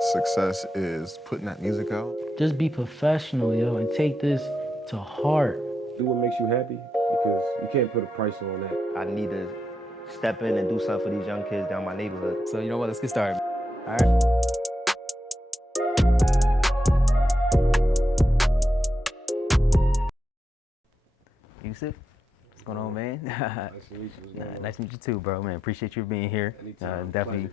success is putting that music out. Just be professional, yo, and take this to heart. Do what makes you happy because you can't put a price on that. I need to step in and do something for these young kids down my neighborhood. So you know what, let's get started. All right. Youssouph, what's going on, man? Nice to meet you. Nice to meet you too, bro, man. Appreciate you being here. Anytime. Definitely,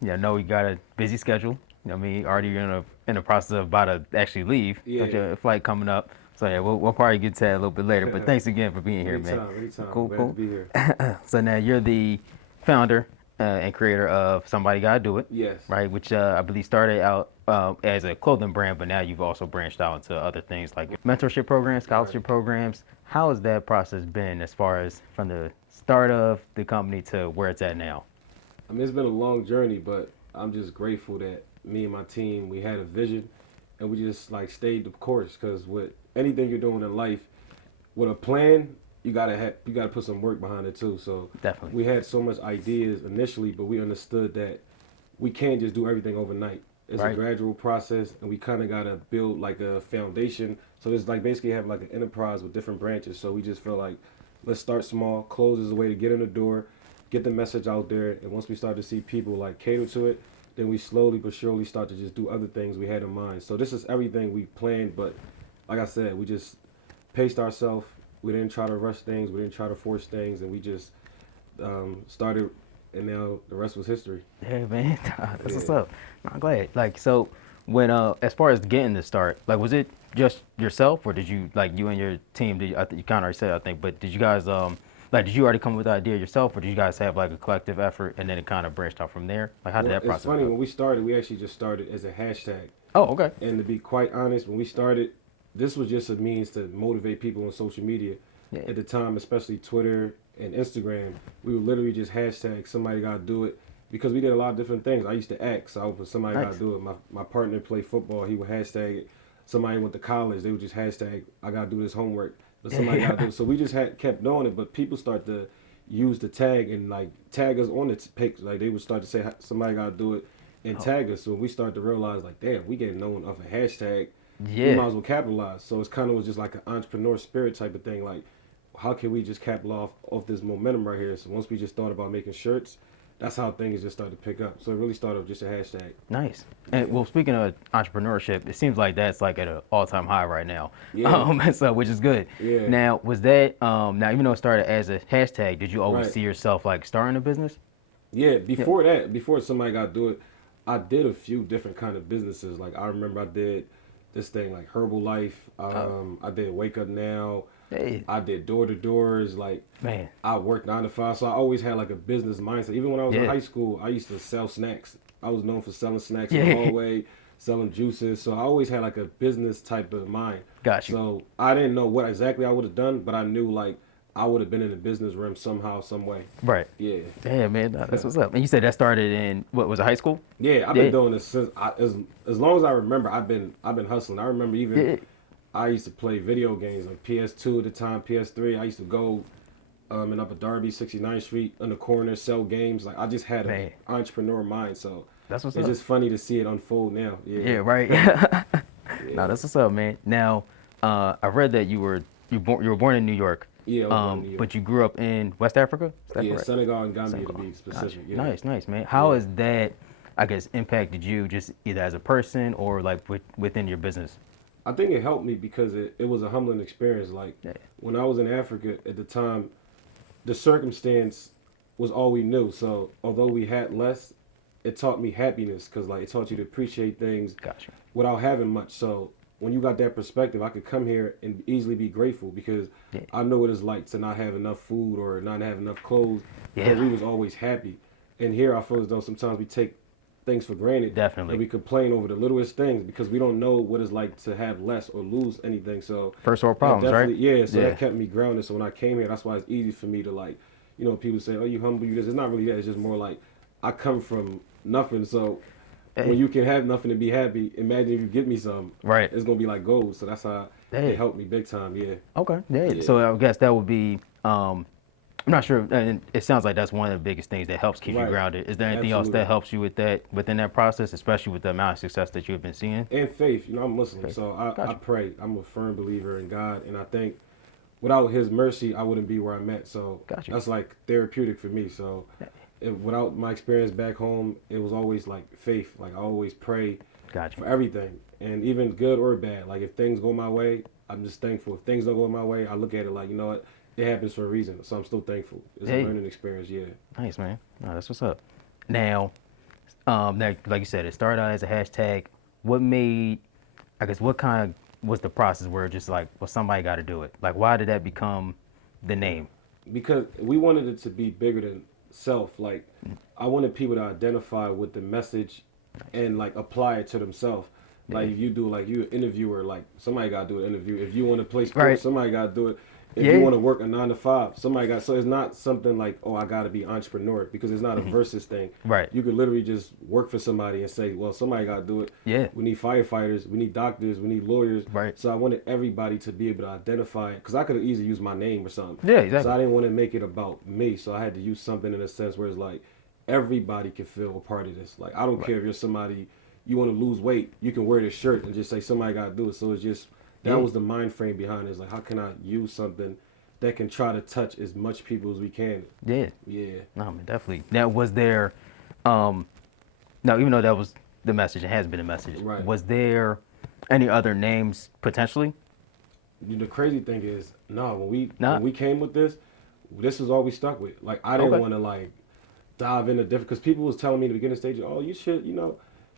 know you got a busy schedule. You know what I mean? Already you're in the process of about to actually leave. Yeah. Got your flight coming up. So yeah, we'll probably get to that a little bit later. But thanks again for being here, man. Anytime. Cool, Glad cool. to be here. So now you're the founder and creator of Somebody Gotta Do It. Yes. Right, which I believe started out as a clothing brand, but now you've also branched out into other things like mentorship programs, scholarship programs. How has that process been as far as from the start of the company to where it's at now? I mean, it's been a long journey, but I'm just grateful that me and my team, we had a vision and we just like stayed the course, because with anything you're doing in life, with a plan, you gotta put some work behind it too. So Definitely. we had so much ideas initially, but we understood that we can't just do everything overnight. It's Right. a gradual process, and we kind of gotta build like a foundation. So it's like basically have like an enterprise with different branches. So we just feel like let's start small. Close is a way to get in the door, get the message out there, and once we start to see people like cater to it, then we slowly but surely start to just do other things we had in mind. So this is everything we planned, but like I said, we just paced ourselves. We didn't try to rush things. We didn't try to force things, and we just started, and now the rest was history. Yeah, man. That's what's up. I'm glad. Like, so when as far as getting the start, like, was it just yourself, or did you like you and your team? I think you kind of already said, I think, but did you guys like did you already come up with the idea yourself, or did you guys have like a collective effort and then it kind of branched out from there? Like, how did that process It's funny, go? when we started, we actually just started as a hashtag. Oh, okay. And to be quite honest, when we started, this was just a means to motivate people on social media. Yeah. At the time, especially Twitter and Instagram, we would literally just hashtag somebody gotta do it, because we did a lot of different things. I used to act, so I would put somebody Nice. gotta do it. My partner played football, he would hashtag it. Somebody went to college, they would just hashtag I gotta do this homework. But somebody gotta do it. So we just kept doing it, but people start to use the tag and like tag us on the pics. Like they would start to say somebody gotta do it and tag us. So we start to realize like, damn, we getting known off a hashtag. We Yeah. might as well capitalize. So it's kind of was just like an entrepreneur spirit type of thing. Like, how can we just capitalize off this momentum right here? So once we just thought about making shirts, that's how things just started to pick up. So it really started with just a hashtag. Nice. And well, speaking of entrepreneurship, it seems like that's like at an all-time high right now. Yeah. So which is good. Yeah. Now, was that now even though it started as a hashtag, did you always Right. see yourself like starting a business? Yeah, before somebody got to do it, I did a few different kind of businesses. Like I remember I did this thing like Herbalife. I did Wake Up Now. Hey, I did door to doors. Like man. I worked 9 to 5, so I always had like a business mindset. Even when I was in Yeah. high school, I used to sell snacks. I was known for selling snacks Yeah. in the hallway, selling juices. So I always had like a business type of mind. Got you. So I didn't know what exactly I would have done, but I knew like I would have been in the business realm somehow, some way. Right. Yeah. Yeah, man. That's what's up. And you said that started in what was it, high school? Yeah, I've been doing this since as long as I remember. I've been hustling. I remember even Yeah. I used to play video games like PS2 at the time, PS3. I used to go in Upper Darby, 69th Street, on the corner, sell games. Like I just had an Man. entrepreneur mind. So That's what's it's up. just funny to see it unfold now. Yeah. Yeah, right. No, that's what's up, man. Now, I read that you were born in New York. Yeah, I was born in New York. But you grew up in West Africa? Is that Yeah, correct? Senegal and Gambia Senegal. to be specific. Gotcha. Yeah. Nice, man. How has that, I guess, impacted you just either as a person or like within your business? I think it helped me because it was a humbling experience. Like Yeah. when I was in Africa at the time, the circumstance was all we knew. So although we had less, it taught me happiness, because like it taught you to appreciate things Gotcha. without having much. So when you got that perspective, I could come here and easily be grateful, because Yeah. I know what it's like to not have enough food or not have enough clothes. Yeah. But we was always happy. And here I feel as though sometimes we take things for granted. Definitely. And we complain over the littlest things because we don't know what it's like to have less or lose anything. So First world that problems, right? definitely- Yeah, so Yeah. that kept me grounded. So when I came here, that's why it's easy for me to like, people say, oh, you humble, you this. It's not really that. It's just more like I come from nothing. So when you can have nothing and be happy, imagine if you give me some. Right. It's going to be like gold. So that's how Hey. it helped me big time, yeah. Okay. Yeah. Yeah. So I guess that would be, I'm not sure, and it sounds like that's one of the biggest things that helps keep you Right. grounded. Is there anything else Absolutely. that helps you with that within that process, especially with the amount of success that you've been seeing? And faith. I'm Muslim, Faith. so I Gotcha. pray. I'm a firm believer in God, and I think without His mercy, I wouldn't be where I'm at. So Gotcha. that's like therapeutic for me. So without my experience back home, it was always like faith. Like I always pray Gotcha. for everything, and even good or bad. Like if things go my way, I'm just thankful. If things don't go my way, I look at it like, you know what, it happens for a reason. So I'm still thankful. It's Hey. a learning experience. Yeah. Nice, man. No, that's what's up. Now, like you said, it started out as a hashtag. What made, I guess, what kind of was the process where it just like, well, somebody got to do it? Like, why did that become the name? Because we wanted it to be bigger than self. Like I wanted people to identify with the message and like apply it to themselves. Like if you do, like you an interviewer, like somebody got to do an interview. If you want to play sports, Right. somebody got to do it. If Yeah. you want to work a 9 to 5, somebody got. So it's not something like, oh, I got to be entrepreneur, because it's not a versus thing. Right. You could literally just work for somebody and say, well, somebody got to do it. Yeah. We need firefighters, we need doctors, we need lawyers. Right. So I wanted everybody to be able to identify it, because I could have easily used my name or something. Yeah, exactly. So I didn't want to make it about me. So I had to use something in a sense where it's like everybody can feel a part of this. Like I don't care if you're somebody, you want to lose weight, you can wear this shirt and just say somebody got to do it. So it's just that was the mind frame behind it. It's like, how can I use something that can try to touch as much people as we can? Yeah. Yeah. No, man, definitely. Now, was there, no, even though that was the message, it has been a message. Right. Was there any other names potentially? The crazy thing is, no, when Nah. we came with this is all we stuck with. Like I didn't Okay. want to like dive into different, because people was telling me at the beginning stage, oh, you should,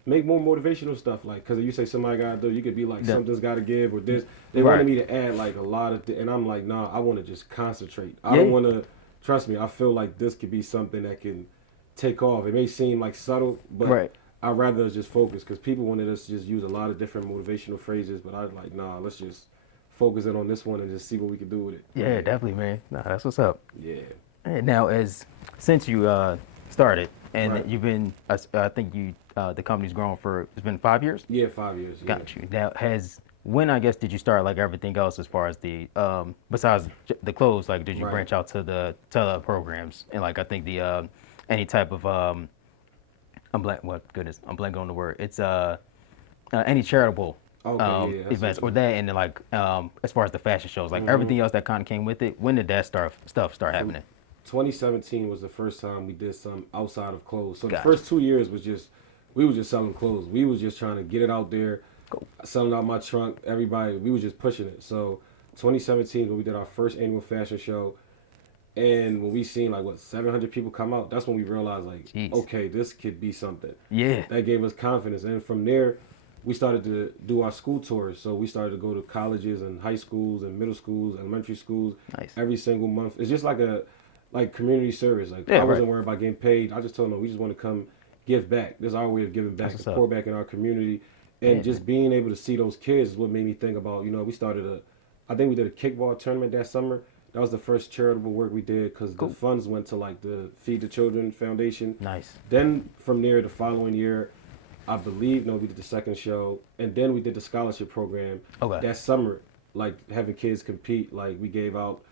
make more motivational stuff. Like, because if you say somebody got to do, you could be like, Yeah. something's got to give or this. They Right. wanted me to add like a lot of, and I'm like, nah, I want to just concentrate. I Yeah. don't want to, trust me, I feel like this could be something that can take off. It may seem like subtle, but Right. I'd rather us just focus, because people wanted us to just use a lot of different motivational phrases, but I was like, nah, let's just focus in on this one and just see what we can do with it. Yeah, definitely, man. No, that's what's up. Yeah. And now, since you started, and Right. you've been, I think you, the company's grown for, it's been 5 years? Yeah, 5 years. Yeah. Got you. Now, when I guess did you start like everything else as far as the besides the clothes? Like, did you Right. branch out to the programs and like I think the any type of I'm blank. What goodness, I'm blanking on the word. It's any charitable Okay, yeah, that's events what or that, and then like as far as the fashion shows, like everything else that kind of came with it. When did that start happening? 2017 was the first time we did some outside of clothes. So Gotcha. the first 2 years was just, we was just selling clothes. We was just trying to get it out there, selling out my trunk. Everybody, we was just pushing it. So 2017, when we did our first annual fashion show, and when we seen like 700 people come out, that's when we realized like, Jeez. okay, this could be something. Yeah. That gave us confidence, and from there, we started to do our school tours. So we started to go to colleges and high schools and middle schools, elementary schools, Nice. every single month. It's just like a community service. Like Yeah, I wasn't right. worried about getting paid. I just told them we just want to come give back. This is our way of giving back, That's what's to up. pour back in our community, and Yeah, just being able to see those kids is what made me think about. We started I think we did a kickball tournament that summer. That was the first charitable work we did, because Cool. the funds went to like the Feed the Children Foundation. Nice. Then from there, the following year, I believe, no, we did the second show, and then we did the scholarship program. Okay. That summer, like having kids compete, like we gave out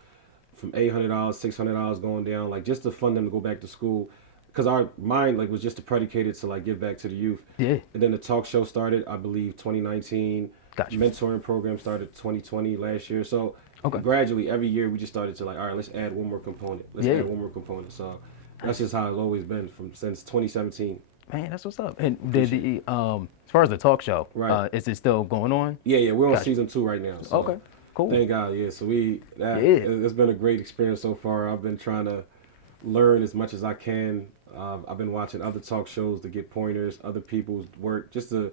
from $800, $600 going down, like just to fund them to go back to school, because our mind like was just to predicate it to like give back to the youth. Yeah. And then the talk show started, I believe, 2019. Gotcha. Mentoring program started 2020 last year. So Okay. gradually, every year we just started to like, all right, let's add one more component. Let's Yeah. add one more component. So that's just how it's always been since 2017. Man, that's what's up. And as far as the talk show, Right. is it still going on? Yeah, we're on Gotcha. season 2 right now. So Okay. Cool. Thank God, yeah. So Yeah. it's been a great experience so far. I've been trying to learn as much as I can. I've been watching other talk shows to get pointers, other people's work, just to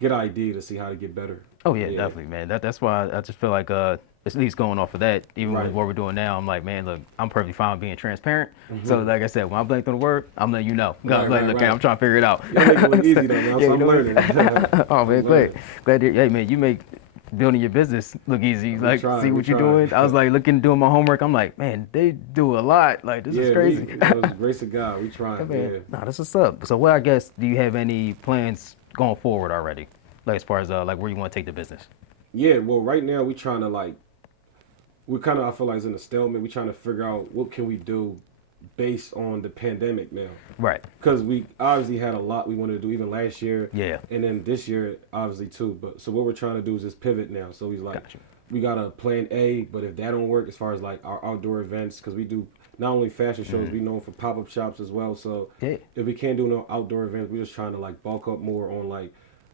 get an idea to see how to get better. Oh yeah, definitely, man. That's why I just feel like at least going off of that, even with Right. what we're doing now, I'm like, man, look, I'm perfectly fine being transparent. So like I said, when I blanked on the word, I'm letting you know. Right, Like, right, look, right. I'm trying to figure it out. You make it look easy though, man. Yeah, So I'm you know what? learning. Oh man, I'm glad learning. to hear. Hey man, you make building your business look easy. Like try, see we what you're try. doing. I was like doing my homework. I'm like, man, they do a lot. Like this is crazy. It was the grace of God. We trying. Yeah. Man, nah, that's what's up. So what I guess, do you have any plans going forward already? Like as far as like where you want to take the business? Yeah, well, right now we trying to like we kind of, I feel like it's in a stalemate. We're trying to figure out what can we do based on the pandemic now. Right. Because we obviously had a lot we wanted to do even last year. Yeah. And then this year, obviously, too. But so what we're trying to do is just pivot now. So he's like, Gotcha. we got a plan A, but if that don't work as far as like our outdoor events, because we do not only fashion shows, we known for pop-up shops as well. So Yeah. if we can't do no outdoor events, we're just trying to like bulk up more on like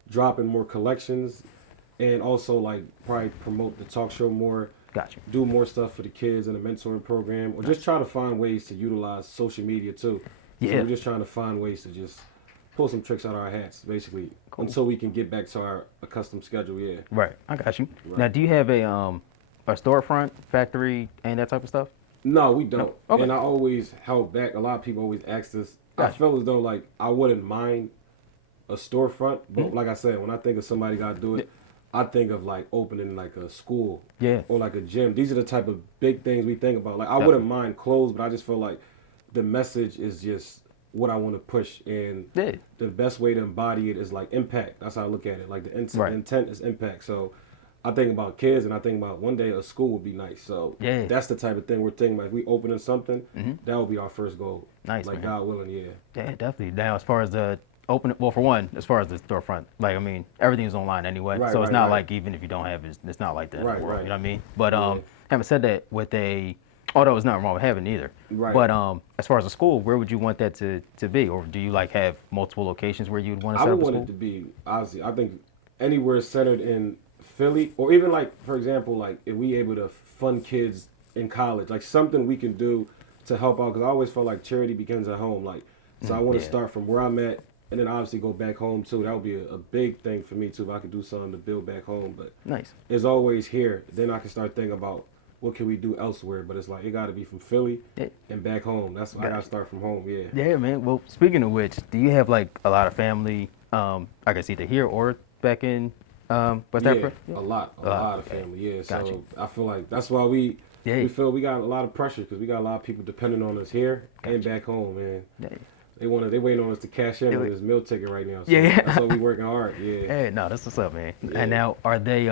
dropping more collections and also like probably promote the talk show more. Gotcha. Do more stuff for the kids in the mentoring program, or just try to find ways to utilize social media too. Yeah. So we're just trying to find ways to just pull some tricks out of our hats, basically, until we can get back to our accustomed schedule. Yeah. Right. I got you. Right. Now, do you have a storefront, factory, and that type of stuff? No, we don't. Okay. And I always held back. A lot of people always asked us. Gotcha. I felt as though like I wouldn't mind a storefront, but like I said, when I think of somebody got to do it, I think of like opening like a school, Yeah. or like a gym. These are the type of big things we think about. Like I Definitely. wouldn't mind clothes, but I just feel like the message is just what I want to push, and Yeah. the best way to embody it is like impact. That's how I look at it. Like the Right. intent is impact. So I think about kids, and I think about one day a school would be nice. So Yeah. that's the type of thing we're thinking about. If we opening something, that would be our first goal. Nice, like man. God willing, yeah. Yeah, definitely. Now, as far as the open, well, for one, as far as the storefront, like I mean, everything's online anyway, Right, so it's right, not right. like even if you don't have it, it's not like that. in the Right, world, right. You know what I mean? But Yeah. having said that, with although it's not wrong with having either. Right. But as far as a school, where would you want that to be, or do you like have multiple locations where you'd want to I set would up a want school? it to be, obviously, I think anywhere centered in Philly, or even like, for example, like if we able to fund kids in college, like something we can do to help out, because I always felt like charity begins at home. Like, so I want to yeah. start from where I'm at, and then obviously go back home too. That would be a big thing for me too, if I could do something to build back home. But Nice. it's always here. Then I can start thinking about what can we do elsewhere. But it's like, it got to be from Philly Yeah. and back home. That's why I got to start from home, yeah. Yeah, man. Well, speaking of which, do you have like a lot of family? I guess either here or back in West Africa. A lot of okay. family. Yeah, Got so you. I feel like that's why we Yeah. feel we got a lot of pressure, because we got a lot of people depending on us here and back home, man. Yeah. They waiting on us to cash in Yeah, on this meal ticket right now. So Yeah. that's why we working hard. Yeah. Hey, no, that's what's up, man. Yeah. And now, are they?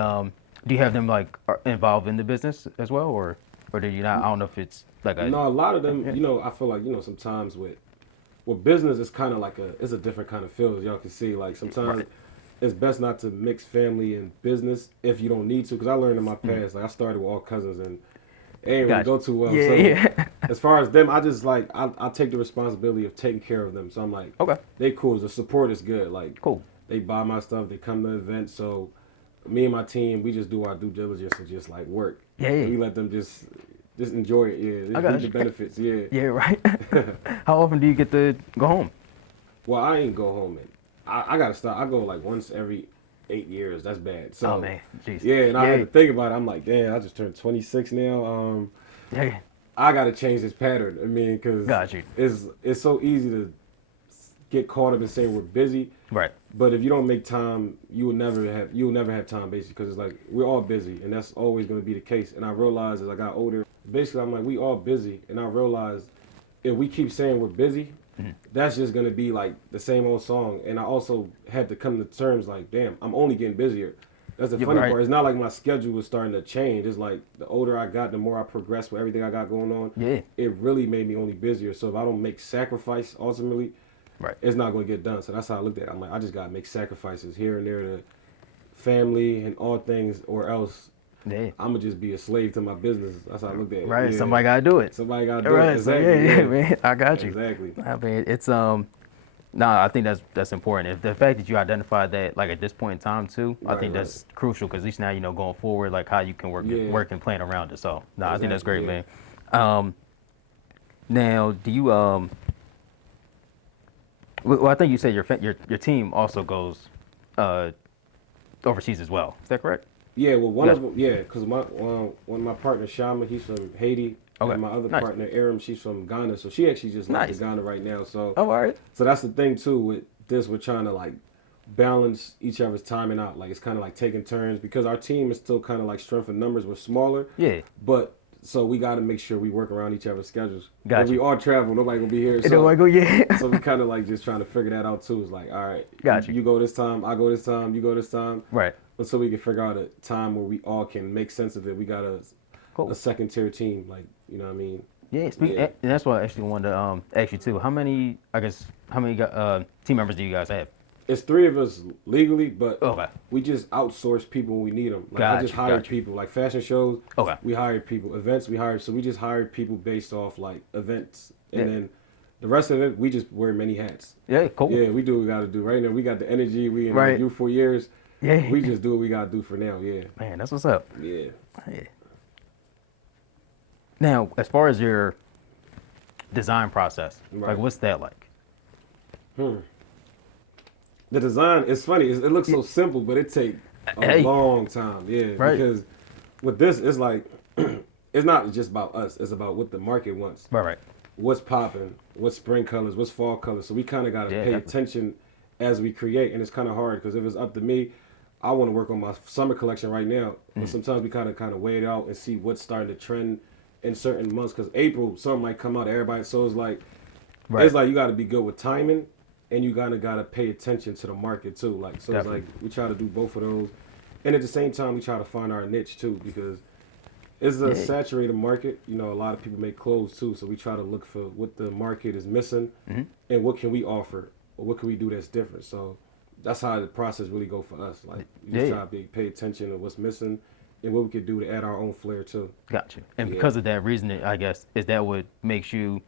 Do you have them like involved in the business as well, or do you not? I don't know if it's like a. No, a lot of them, I feel like, sometimes with business, it's kind of like it's a different kind of feel, as y'all can see. Like sometimes Right. it's best not to mix family and business if you don't need to. Because I learned in my past, like I started with all cousins and it ain't really Gotcha. go too well. Yeah, so yeah. as far as them, I just like, I take the responsibility of taking care of them. So I'm like, Okay. they cool. The support is good. Like, Cool. they buy my stuff, they come to events. So me and my team, we just do our due diligence and just like work. Yeah, yeah. We let them just enjoy it. Yeah, I they got reap the you. benefits. Yeah. Yeah, right. How often do you get to go home? Well, I ain't go home, and I gotta stop. I go like once every 8 years. That's bad. So Oh man, jeez. yeah, and I had to think about it. I'm like, damn, I just turned 26 now. Yeah. I gotta change this pattern. I mean, because Got you. it's so easy to get caught up in saying we're busy. Right. But if you don't make time, you'll never have time, basically, because it's like we're all busy, and that's always going to be the case. And I realized as I got older, basically, I'm like, we all busy, and I realized if we keep saying we're busy, that's just going to be like the same old song. And I also had to come to terms like, damn, I'm only getting busier. That's the You're funny right. part. It's not like my schedule was starting to change. It's like the older I got, the more I progressed with everything I got going on. Yeah. It really made me only busier. So if I don't make sacrifice, ultimately, Right. it's not going to get done. So that's how I looked at it. I'm like, I just got to make sacrifices here and there to family and all things, or else Yeah. I'm going to just be a slave to my business. That's how I looked at it. Right. Yeah. Somebody gotta do it. Somebody got to do it. Right. So Exactly. yeah, man. I got you. Exactly. I mean, it's Nah, I think that's important. If the fact that you identified that like at this point in time too, I Right, think right. that's crucial because at least now you know going forward like how you can Yeah. work and plan around it. So no, I think that's great, Exactly, man. Now do you well, I think you said your team also goes overseas as well. Is that correct? Yeah, well, one Yes. of them, yeah, because one of my partners, Shama, he's from Haiti. Okay. And my other Nice. partner, Aram, she's from Ghana. So she actually just left Nice. to Ghana right now. So Oh, all right. So that's the thing too with this. We're trying to like balance each other's timing out. Like it's kind of like taking turns because our team is still kind of like strength in numbers. We're smaller, Yeah. but so we got to make sure we work around each other's schedules. Got if you. we all travel, nobody gonna be here. And So, then I go, yeah. so we kind of like just trying to figure that out too. It's like, all right, Got you. You go this time, I go this time, you go this time. Right. Until we can figure out a time where we all can make sense of it. We gotta Cool. a second tier team. Like, you know what I mean? Yeah, Yeah. and that's why I actually wanted to ask you too. How many team members do you guys have? It's three of us legally, but Okay. we just outsource people when we need them. Like I just Gotcha, hired gotcha. people. Like fashion shows, Okay. we hired people. Events, we hired. So we just hired people based off like events, and Yeah. then the rest of it, we just wear many hats. Yeah, cool. Yeah, we do what we got to do. Right now, we got the energy. We in Right. our youthful years. Yeah. We just do what we got to do for now. Yeah. Man, that's what's up. Yeah. Yeah. Now, as far as your design process, Right. like what's that like? The design is funny. It looks so simple, but it take a Hey. long time. Yeah, Right. because with this, it's like it's not just about us. It's about what the market wants. Right. What's popping? What's spring colors? What's fall colors? So we kind of got to Yeah, pay definitely. attention as we create, and it's kind of hard because if it's up to me, I want to work on my summer collection right now. Mm. But sometimes we kind of wait it out and see what's starting to trend in certain months. Because April, something might come out. Everybody, so it's like Right. it's like you got to be good with timing, and you gotta pay attention to the market too. Like so, Definitely. it's like we try to do both of those, and at the same time we try to find our niche too because it's a Yeah. saturated market. You know, a lot of people make clothes too, so we try to look for what the market is missing, and what can we offer, or what can we do that's different. So that's how the process really go for us. Like we just Yeah. try to pay attention to what's missing, and what we could do to add our own flair too. Gotcha. And Yeah. because of that reasoning, I guess, is that what makes you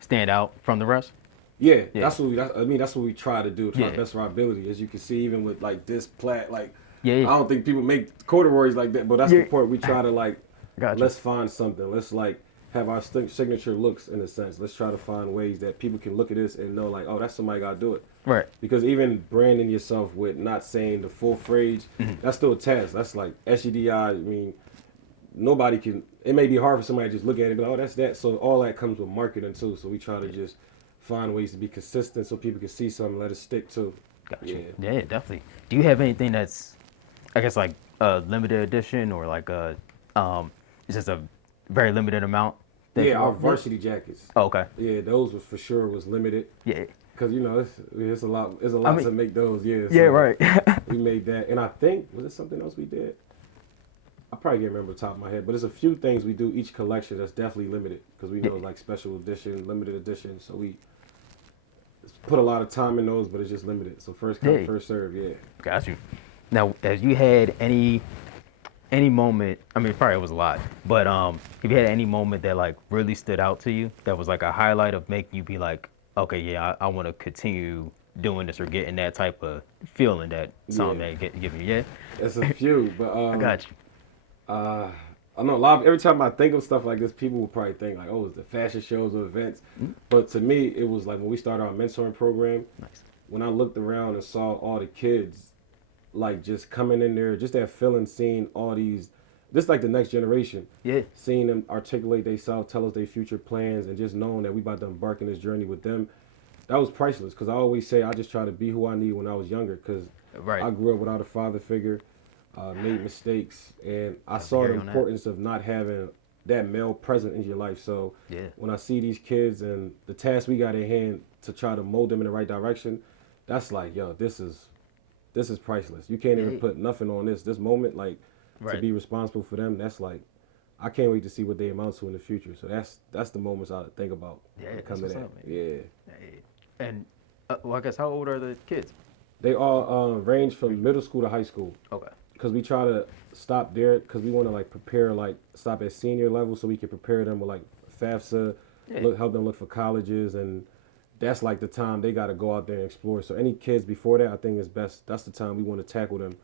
stand out from the rest? Yeah, Yeah. that's what we try to do. Try Yeah. the best of our ability. As you can see, even with like this plat, like Yeah. I don't think people make corduroys like that, but that's Yeah. the point. We try to like Gotcha. let's find something. Let's like have our signature looks in a sense. Let's try to find ways that people can look at this and know like, oh, that's somebody got to do it. Right. Because even branding yourself with not saying the full phrase, that's still a task. That's like SEDI. I mean, nobody can. It may be hard for somebody to just look at it and be like, oh, that's that. So all that comes with marketing too. So we try to just find ways to be consistent so people can see something, let it stick too. Gotcha. Yeah. Yeah, definitely. Do you have anything that's, I guess, like a limited edition or like it's just a very limited amount? that you Yeah, our want? varsity jackets. Oh, okay. Yeah, those was for sure was limited. Yeah. Cause you know it's a lot. It's a lot mean- to make those. Yeah. Yeah, so right. We made that, and I think was it something else we did? I probably can't remember the top of my head, but there's a few things we do each collection that's definitely limited because we know Yeah. like special edition, limited edition. So we put a lot of time in those, but it's just limited. So first come, Yeah. first serve. Yeah. Got you. Now, as you had any moment, I mean, probably it was a lot, but if you had any moment that like really stood out to you, that was like a highlight of making you be like, okay, yeah, I want to continue doing this or getting that type of feeling that song Yeah. that give you, yeah. It's a few, but I got you. I know a lot of, every time I think of stuff like this, people will probably think like, oh, it's the fashion shows or events. But to me, it was like when we started our mentoring program, Nice. when I looked around and saw all the kids like just coming in there, just that feeling, seeing all these, this like the next generation. Yeah. Seeing them articulate themselves, tell us their future plans, and just knowing that we about to embark in this journey with them, that was priceless. Because I always say I just try to be who I need when I was younger. Because Right. I grew up without a father figure, made mistakes, and I saw hear the you on that. importance of not having that male present in your life. So Yeah. when I see these kids and the task we got in hand to try to mold them in the right direction, that's like, yo, this is priceless. You can't even Yeah. put nothing on this moment, like to Right. be responsible for them. That's like, I can't wait to see what they amount to in the future. So that's the moments I think about. Yeah, when it that's comes to what's that. up, man. Yeah, Hey. And well, I guess how old are the kids? they all range from middle school to high school. Okay. Because we try to stop there because we want to like prepare, like stop at senior level so we can prepare them with like FAFSA, Yeah. help them look for colleges, and that's like the time they got to go out there and explore. So any kids before that, I think is best. That's the time we want to tackle them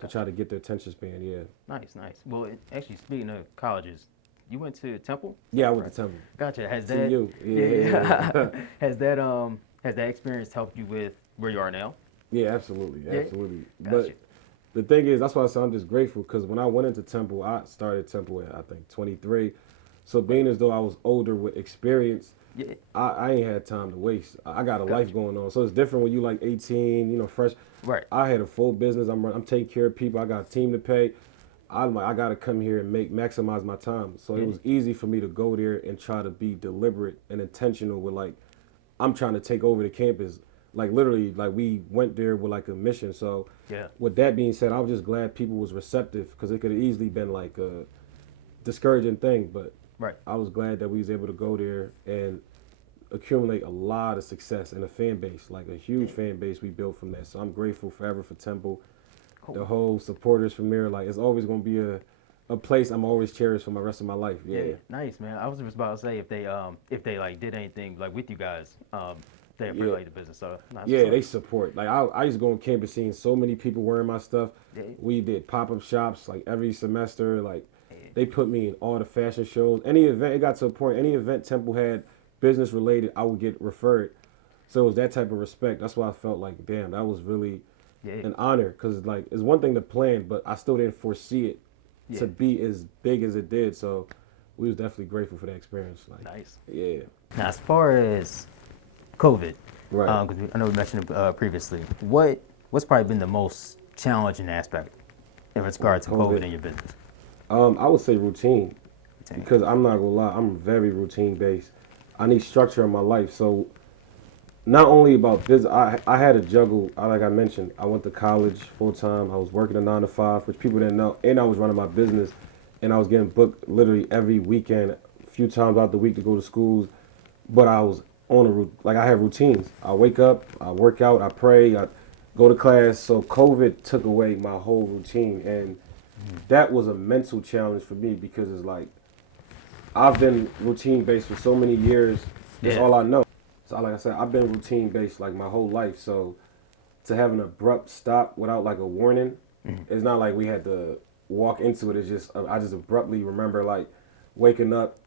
to try to get their attention span. Yeah, Nice, nice. Well, actually, speaking of colleges, you went to Temple. yeah. I went to Temple. Gotcha. Has See that you. Yeah. has that experience helped you with where you are now? Yeah, absolutely, Yeah. absolutely. Gotcha. But the thing is, that's why I say I'm just grateful because when I went into Temple, I started Temple at I think 23. So being as though I was older with experience, Yeah. I ain't had time to waste. I got a life going on. So it's different when you like 18, you know, fresh. Right. I had a full business. I'm taking care of people. I got a team to pay. I'm like, I got to come here and maximize my time. So it was easy for me to go there and try to be deliberate and intentional with like, I'm trying to take over the campus. Like literally, like we went there with like a mission. So Yeah. with that being said, I was just glad people was receptive because it could have easily been like discouraging thing, but Right. I was glad that we was able to go there and accumulate a lot of success and a fan base, like a huge fan base we built from that. So I'm grateful forever for Temple, the whole supporters from there. Like it's always gonna be a place I'm always cherished for my rest of my life. Yeah. Nice, man. I was just about to say if they like did anything like with you guys, they affiliate the business. So nice. Yeah, they support. Like I used to go on campus seeing so many people wearing my stuff. Yeah. We did pop-up shops like every semester. Like they put me in all the fashion shows. Any event, it got to a point, any event Temple had business related, I would get referred. So it was that type of respect. That's why I felt like, damn, that was really an honor. Because like it's one thing to plan, but I still didn't foresee it to be as big as it did. So we was definitely grateful for that experience. Like, Nice. Yeah. Now, as far as COVID, Right. 'cause I know we mentioned it previously. What's probably been the most challenging aspect in regards to COVID in your business? I would say routine. Routine. Because I'm not gonna lie, I'm very routine based. I need structure in my life. So not only about business, I had to juggle. Like I mentioned, I went to college full time. I was working a 9 to 5, which people didn't know, and I was running my business, and I was getting booked literally every weekend, a few times out the week to go to schools. But I was on a like I had routines. I wake up, I work out, I pray, I go to class. So COVID took away my whole routine, and that was a mental challenge for me because it's like I've been routine based for so many years. That's all I know. So like I said, I've been routine based like my whole life. So to have an abrupt stop without like a warning, it's not like we had to walk into it. It's just I just abruptly remember like waking up,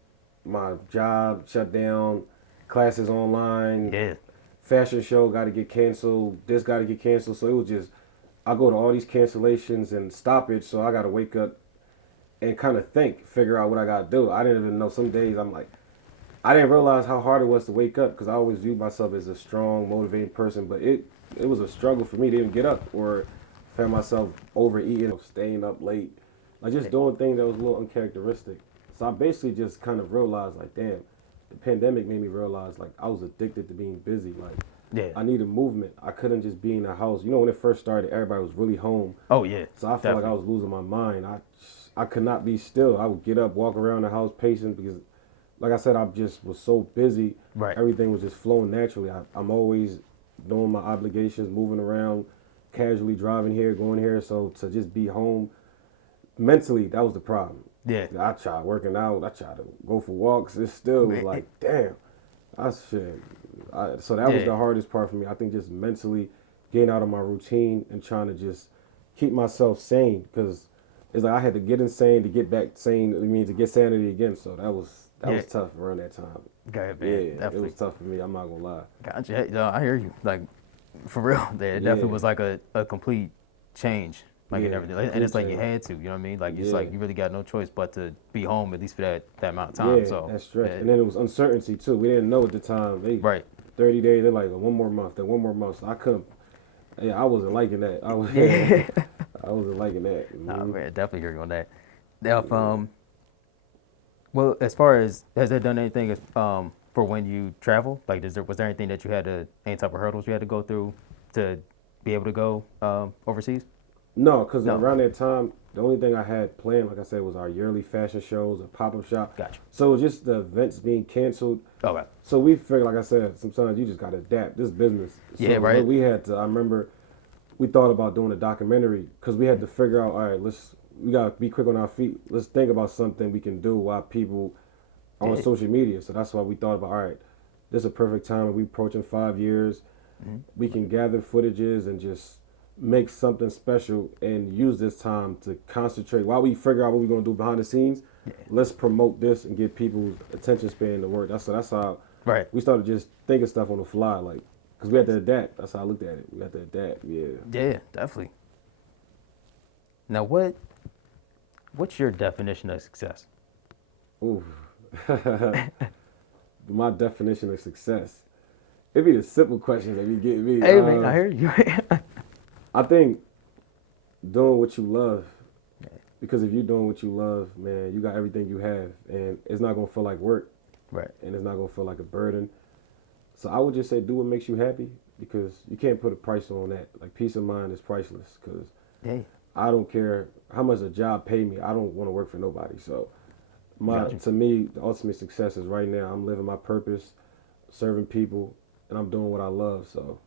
my job shut down, classes online, Yeah. fashion show got to get canceled, this got to get canceled. So it was just I go to all these cancellations and stoppage. So I got to wake up and kind of figure out what I got to do. I didn't even know. Some days I'm like, I didn't realize how hard it was to wake up because I always viewed myself as a strong, motivating person. But it was a struggle for me to even get up or found myself overeating, staying up late, like just doing things that was a little uncharacteristic. So I basically just kind of realized like, damn, the pandemic made me realize like I was addicted to being busy. Like I needed movement. I couldn't just be in the house. You know, when it first started, everybody was really home. Oh yeah. So I felt like I was losing my mind. I could not be still. I would get up, walk around the house pacing because, like I said, I just was so busy. Right. Everything was just flowing naturally. I'm always doing my obligations, moving around, casually driving here, going here. So to just be home, mentally, that was the problem. Yeah. I tried working out. I tried to go for walks. It still was like, damn, so that was the hardest part for me. I think just mentally getting out of my routine and trying to just keep myself sane because it's like I had to get insane to get back sane. I mean, to get sanity again. So that was tough around that time. Okay, man, Yeah, definitely. it was tough for me. I'm not gonna lie. Gotcha. No, I hear you. Like, for real, it definitely was like a complete change. Like, and everything. And it's like you had to, you know what I mean? Like, it's like you really got no choice but to be home at least for that amount of time. Yeah, So that's stress. And then it was uncertainty, too. We didn't know at the time. 30 days, they're like, one more month, then one more month. So I couldn't, I wasn't liking that. I wasn't liking that. Nah, man, definitely hear you on that. Now, well, as far as, has that done anything for when you travel? Like, was there anything that you had to, any type of hurdles you had to go through to be able to go overseas? No, because around that time, the only thing I had planned, like I said, was our yearly fashion shows, a pop-up shop. Gotcha. So it was just the events being canceled. Okay. So we figured, like I said, sometimes you just got to adapt. This business. So Yeah, right. We had to, I remember we thought about doing a documentary because we had to figure out, all right, we got to be quick on our feet. Let's think about something we can do while people on social media. So that's why we thought about, all right, this is a perfect time. We approaching 5 years. We can gather footages and just make something special and use this time to concentrate while we figure out what we're going to do behind the scenes. Let's promote this and get people's attention span to work. That's how we started just thinking stuff on the fly, like, because we had to adapt. That's how I looked at it. We had to adapt. Yeah, definitely. Now, what's your definition of success? Ooh. My definition of success. It'd be the simple questions that you get me. Hey, man, I hear you. I think doing what you love, because if you're doing what you love, man, you got everything you have, and it's not gonna feel like work, Right. and it's not gonna feel like a burden. So I would just say do what makes you happy, because you can't put a price on that. Like peace of mind is priceless. Because I don't care how much a job pay me. I don't want to work for nobody. So To me, the ultimate success is right now. I'm living my purpose, serving people, and I'm doing what I love. So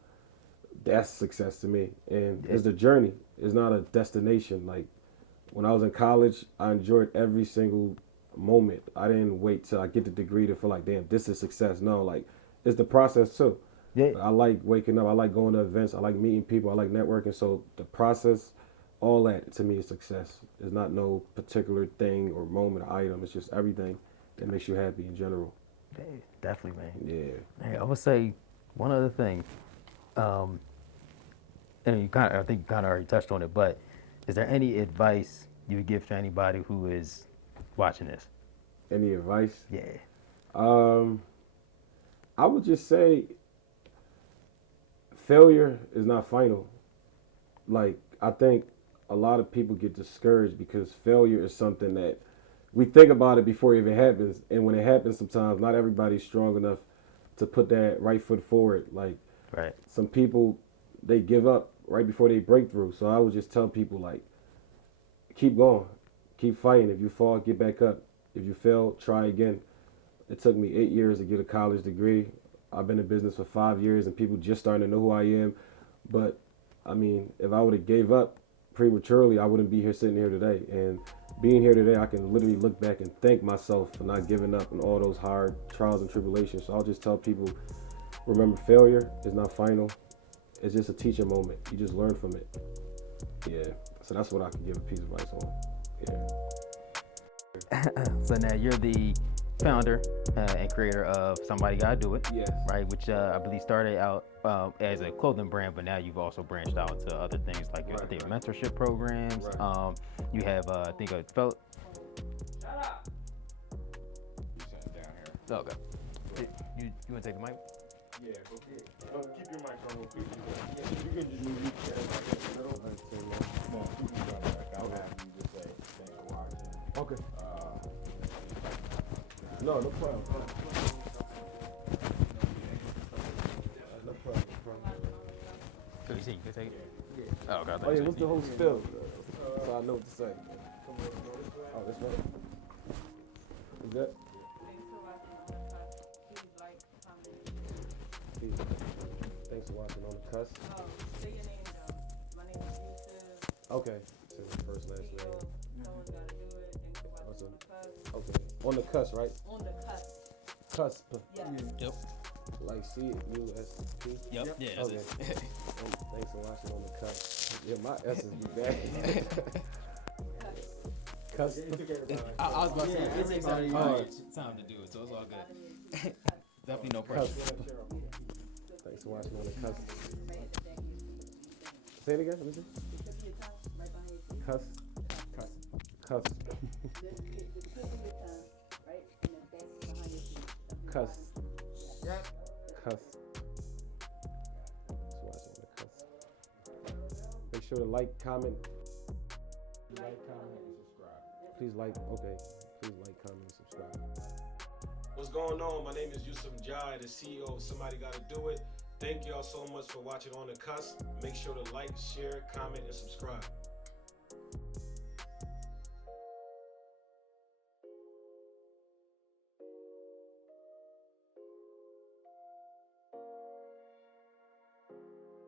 that's success to me. And it's the journey. It's not a destination. Like when I was in college, I enjoyed every single moment. I didn't wait till I get the degree to feel like, damn, this is success. No, like it's the process too. Yeah. I like waking up. I like going to events. I like meeting people. I like networking. So the process, all that to me is success. There's not no particular thing or moment or item. It's just everything that makes you happy in general. Yeah, definitely, man. Yeah. Hey, I would say one other thing, and I think you kind of already touched on it, but is there any advice you would give to anybody who is watching this? Any advice? Yeah. I would just say failure is not final. Like, I think a lot of people get discouraged because failure is something that we think about it before it even happens. And when it happens, sometimes not everybody's strong enough to put that right foot forward. Like, Right. some people, they give up right before they break through. So I would just tell people, like, keep going, keep fighting. If you fall, get back up. If you fail, try again. It took me 8 years to get a college degree. I've been in business for 5 years, and people just starting to know who I am. But I mean, if I would have gave up prematurely, I wouldn't be here sitting here today. And being here today, I can literally look back and thank myself for not giving up in all those hard trials and tribulations. So I'll just tell people, remember, failure is not final. It's just a teaching moment. You just learn from it. Yeah. So that's what I can give a piece of advice on. Yeah. So now you're the founder and creator of Somebody Gotta Do It. Yes. Right, which I believe started out as a clothing brand, but now you've also branched out into other things like I think mentorship programs. Right. You have I think a felt. Shut up. You sat down here. Okay. You want to take the mic? Yeah, go keep your mic on real quick. Yeah, you can just move your chair right in the middle. No, keep your mic back. I'll have you just say thanks for watching. Okay. No problem. No problem. Can you see? Can you take it? Yeah. Oh, God. Oh yeah, what's the whole spill? So I know what to say. Oh, that's right. Is that? Thanks for watching on the Cusp. Say your name though. My name is Youssouph. Okay. So first, last name. Someone's gotta do it. Thanks for watching on the Cusp. Okay. On the Cusp, right? On the Cusp. Cusp. Yeah. Yep. Like C-U-S-P? Yep. Yeah. That's Okay. it. Thanks for watching on the Cusp. Yeah, my S is bad. Cusp. I was about to say it takes time to do it, so it's all good. Definitely no pressure. Thanks for watching on the Cusp. Say it again. Let me see. Cusp. Cusp. Cusp. Cusp. Thanks for watching on the Cusp. Make sure to like, comment. Like, comment, and subscribe. Please like. Okay. Please like, comment, and subscribe. What's going on? My name is Youssouph N'diaye, the CEO of Somebody Gotta Do It. Thank y'all so much for watching on the Cusp. Make sure to like, share, comment, and subscribe.